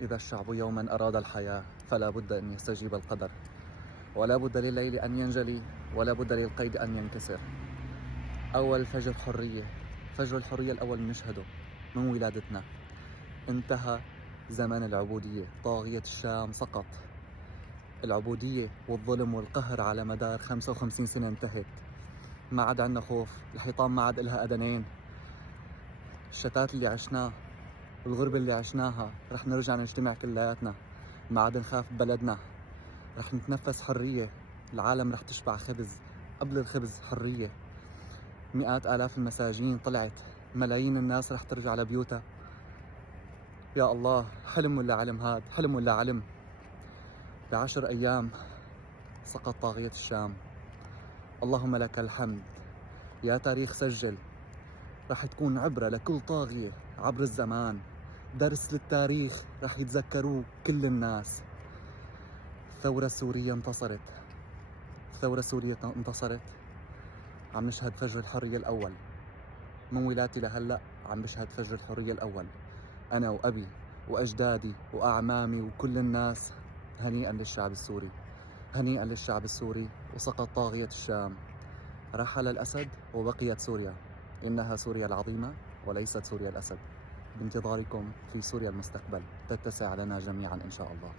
إذا الشعب يوما أراد الحياة فلا بد أن يستجيب القدر، ولا بد لليل أن ينجلي، ولا بد للقيد أن ينكسر. أول فجر حرية، فجر الحرية الأول نشهده من ولادتنا. انتهى زمن العبودية، طاغية الشام سقط. العبودية والظلم والقهر على مدار 55 سنة انتهت. ما عاد عنا خوف، الحيطان ما عاد إلها أذنين. الشتات اللي عشناه والغربة اللي عشناها رح نرجع نجتمع كلياتنا، ما عاد نخاف ببلدنا، رح نتنفس حرية. العالم رح تشبع خبز، قبل الخبز حرية. مئات آلاف المساجين طلعت، ملايين الناس رح ترجع لبيوتها. يا الله، حلم ولا علم؟ هاد حلم ولا علم؟ ب10 أيام سقط طاغية الشام. اللهم لك الحمد. يا تاريخ سجل، رح تكون عبرة لكل طاغية عبر الزمان، درس للتاريخ رح يتذكروه كل الناس. الثورة السورية انتصرت، الثورة السورية انتصرت. عم نشهد فجر الحرية الأول، من ولادتي لهلأ عم بشهد فجر الحرية الأول. أنا وأبي وأجدادي وأعمامي وكل الناس. هنيئا للشعب السوري، هنيئا للشعب السوري. وسقط طاغية الشام، رحل الأسد وبقيت سوريا. إنها سوريا العظيمة وليست سوريا الأسد. بانتظاركم في سوريا المستقبل، تتسع لنا جميعا إن شاء الله.